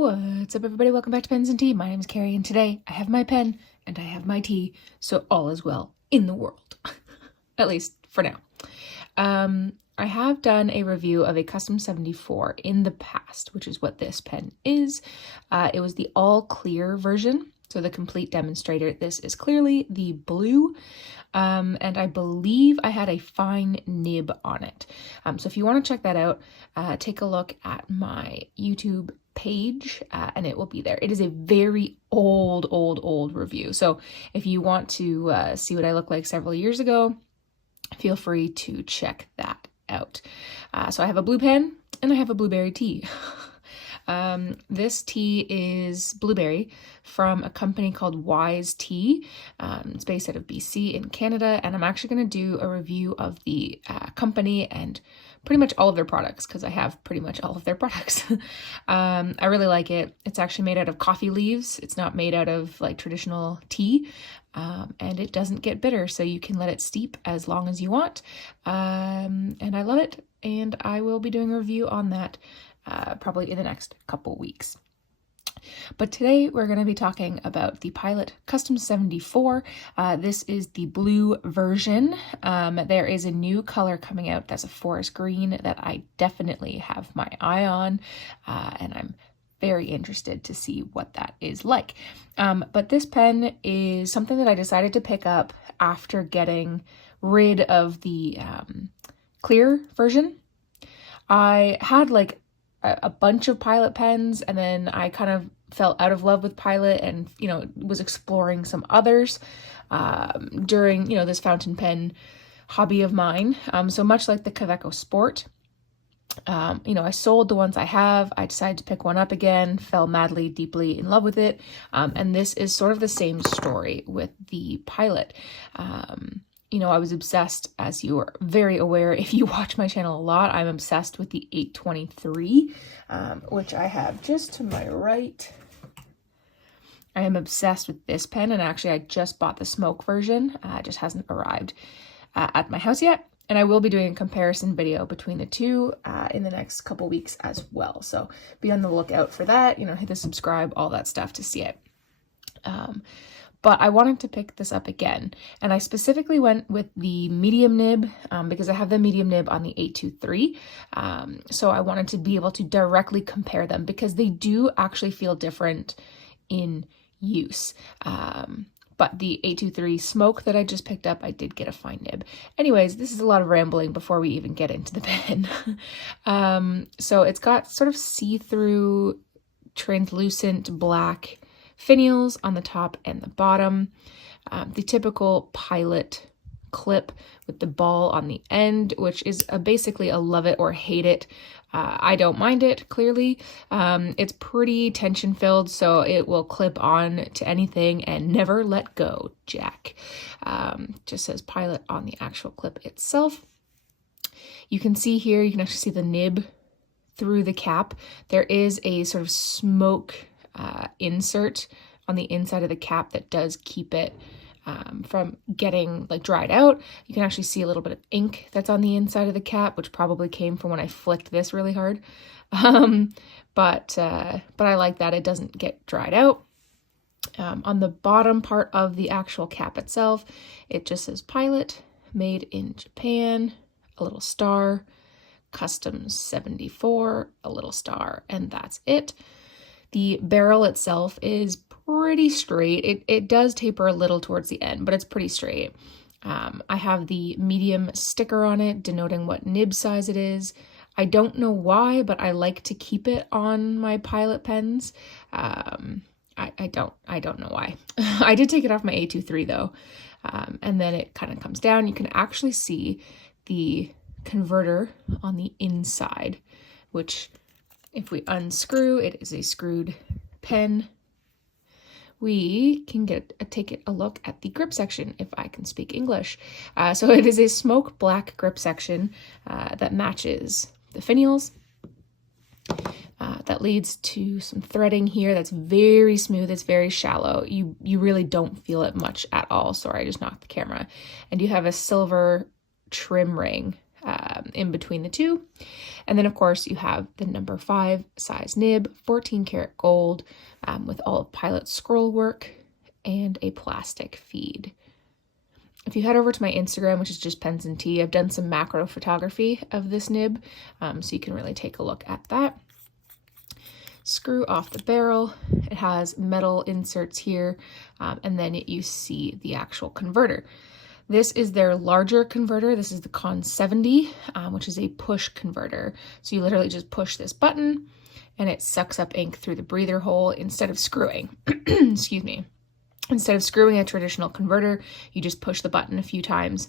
What's up, everybody? Welcome back to Pens and Tea. My name is Carrie, and today I have my pen and I have my tea, so all is well in the world, at least for now. I have done a review of a Custom 74 in the past, which is what this pen is. It was the all clear version, so the complete demonstrator. This is clearly the blue, and I believe I had a fine nib on it. So if you want to check that out, take a look at my YouTube page, and it will be there. It is a very old review. So if you want to see what I look like several years ago, feel free to check that out. So I have a blue pen and I have a blueberry tea. This tea is blueberry from a company called Wise Tea. It's based out of BC in Canada, and I'm actually going to do a review of the company and pretty much all of their products, because I have pretty much all of their products. I really like it. It's actually made out of coffee leaves. It's not made out of like traditional tea, and it doesn't get bitter, so you can let it steep as long as you want. And I love it, and I will be doing a review on that probably in the next couple weeks. But today we're going to be talking about the Pilot Custom 74. This is the blue version. There is a new color coming out that's a forest green that I definitely have my eye on, and I'm very interested to see what that is like. But this pen is something that I decided to pick up after getting rid of the clear version. I had like a bunch of Pilot pens, and then I kind of fell out of love with Pilot and, was exploring some others during, this fountain pen hobby of mine. So much like the Kaweco Sport, I sold the ones I have. I decided to pick one up again, fell madly, deeply in love with it. And this is sort of the same story with the Pilot. I was obsessed, as you are very aware if you watch my channel a lot, I'm obsessed with the 823, which I have just to my right. I am obsessed with this pen, and actually I just bought the smoke version. It just hasn't arrived at my house yet, and I will be doing a comparison video between the two in the next couple weeks as well. So be on the lookout for that, hit the subscribe, all that stuff to see it. But I wanted to pick this up again, and I specifically went with the medium nib because I have the medium nib on the 823. So I wanted to be able to directly compare them because they do actually feel different in use. But the 823 smoke that I just picked up, I did get a fine nib. Anyways, this is a lot of rambling before we even get into the pen. So it's got sort of see-through, translucent black finials on the top and the bottom, the typical Pilot clip with the ball on the end, which is basically a love it or hate it. I don't mind it, clearly. It's pretty tension filled, so it will clip on to anything and never let go, Jack. Just says Pilot on the actual clip itself. You can see here, you can actually see the nib through the cap. There is a sort of smoke insert on the inside of the cap that does keep it from getting like dried out. You can actually see a little bit of ink that's on the inside of the cap, which probably came from when I flicked this really hard. But I like that it doesn't get dried out. On the bottom part of the actual cap itself, it just says Pilot, made in Japan, a little star, Custom 74, a little star, and that's it. The barrel itself is pretty straight. It does taper a little towards the end, but it's pretty straight. I have the medium sticker on it denoting what nib size it is. I don't know why, but I like to keep it on my Pilot pens. I don't know why. I did take it off my 823 though. And then it kind of comes down. You can actually see the converter on the inside, which if we unscrew, it is a screwed pen. We can take a look at the grip section if I can speak English. So it is a smoke black grip section that matches the finials. That leads to some threading here that's very smooth. It's very shallow. You really don't feel it much at all. Sorry, I just knocked the camera. And you have a silver trim ring in between the two. And then of course you have the number 5 size nib, 14 karat gold, with all of Pilot scroll work and a plastic feed. If you head over to my Instagram, which is just Pens and Tea, I've done some macro photography of this nib, so you can really take a look at that. Screw off the barrel. It has metal inserts here, and then you see the actual converter. This is their larger converter. This is the Con 70, which is a push converter. So you literally just push this button and it sucks up ink through the breather hole instead of screwing. Excuse me. Instead of screwing a traditional converter, you just push the button a few times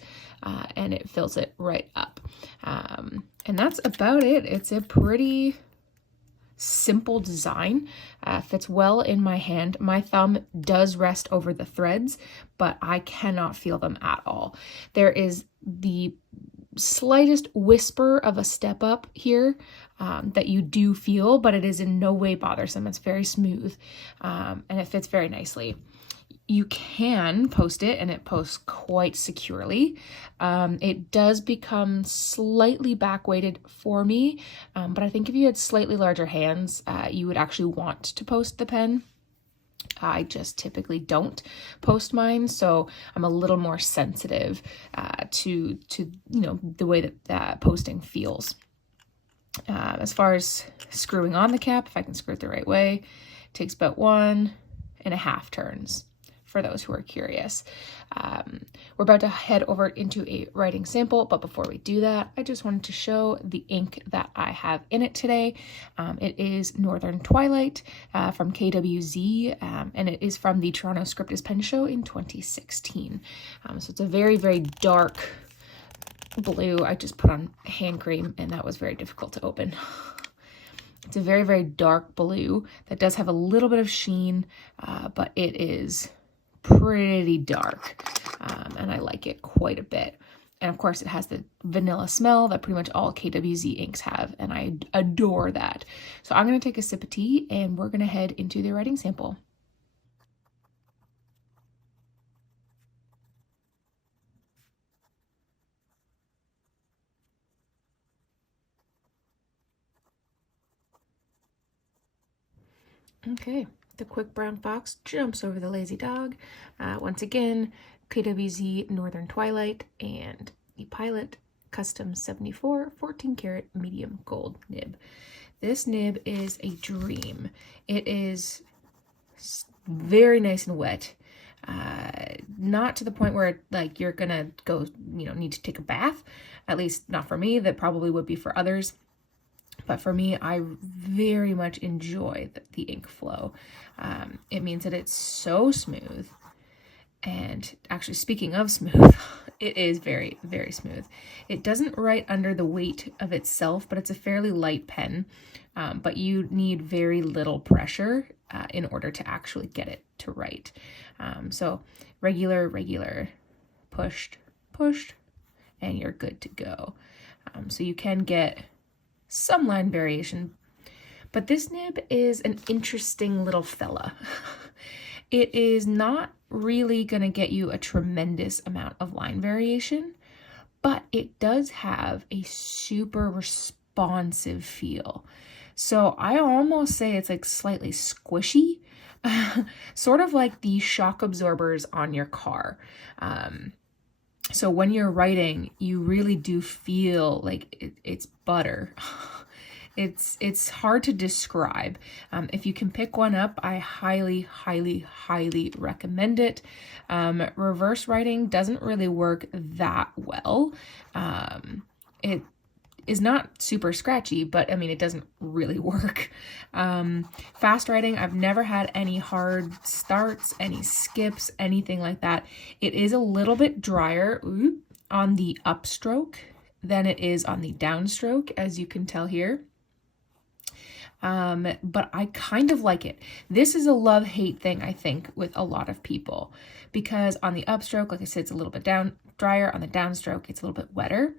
and it fills it right up. And that's about it. It's a pretty simple design, fits well in my hand. My thumb does rest over the threads, but I cannot feel them at all. There is the slightest whisper of a step up here that you do feel, but it is in no way bothersome. It's very smooth and it fits very nicely. You can post it and it posts quite securely. It does become slightly back weighted for me, but I think if you had slightly larger hands, you would actually want to post the pen. I just typically don't post mine, so I'm a little more sensitive to the way that posting feels. As far as screwing on the cap, if I can screw it the right way, it takes about 1.5 turns. For those who are curious. We're about to head over into a writing sample, but before we do that, I just wanted to show the ink that I have in it today. It is Northern Twilight from KWZ, and it is from the Toronto Scriptus Pen Show in 2016. So it's a very, very dark blue. I just put on hand cream, and that was very difficult to open. It's a very, very dark blue that does have a little bit of sheen, but it is pretty dark, and I like it quite a bit. And of course it has the vanilla smell that pretty much all KWZ inks have, and I adore that. So I'm going to take a sip of tea and we're going to head into the writing sample. Okay, the quick brown fox jumps over the lazy dog. Once again, KWZ Northern Twilight and the Pilot Custom 74 14 karat medium gold nib. This nib is a dream. It is very nice and wet. Not to the point where like you're gonna go, need to take a bath. At least not for me. That probably would be for others. But for me, I very much enjoy the ink flow. It means that it's so smooth. And actually, speaking of smooth, it is very, very smooth. It doesn't write under the weight of itself, but it's a fairly light pen. But you need very little pressure in order to actually get it to write. So regular, pushed, and you're good to go. So you can get some line variation, but this nib is an interesting little fella. It is not really going to get you a tremendous amount of line variation, but it does have a super responsive feel. So I almost say it's like slightly squishy, sort of like the shock absorbers on your car. So when you're writing, you really do feel like it's butter. It's hard to describe. If you can pick one up, I highly recommend it. Reverse writing doesn't really work that well. It is not super scratchy, but I mean, it doesn't really work. Fast writing, I've never had any hard starts, any skips, anything like that. It is a little bit drier on the upstroke than it is on the downstroke, as you can tell here. But I kind of like it. This is a love-hate thing, I think, with a lot of people, because on the upstroke, like I said, it's a little bit drier. On the downstroke, it's a little bit wetter.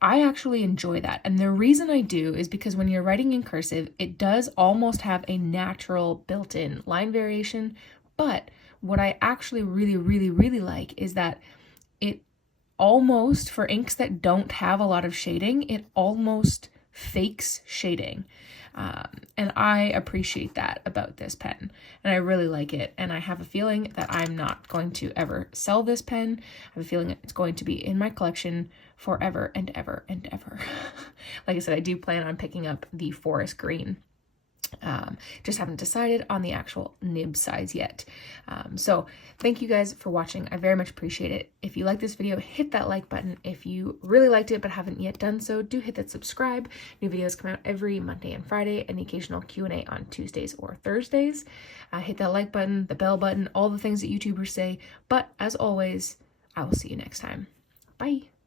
I actually enjoy that. And the reason I do is because when you're writing in cursive, it does almost have a natural built-in line variation. But what I actually really like is that it almost, for inks that don't have a lot of shading, it almost fakes shading. And I appreciate that about this pen, and I really like it. And I have a feeling that I'm not going to ever sell this pen. I have a feeling it's going to be in my collection forever and ever and ever. Like I said, I do plan on picking up the forest green. Just haven't decided on the actual nib size yet. So thank you guys for watching. I very much appreciate it. If you like this video, hit that like button. If you really liked it but haven't yet done so, do hit that subscribe. New videos come out every Monday and Friday, and the occasional Q&A on Tuesdays or Thursdays. Hit that like button, the bell button, all the things that YouTubers say. But as always, I will see you next time. Bye.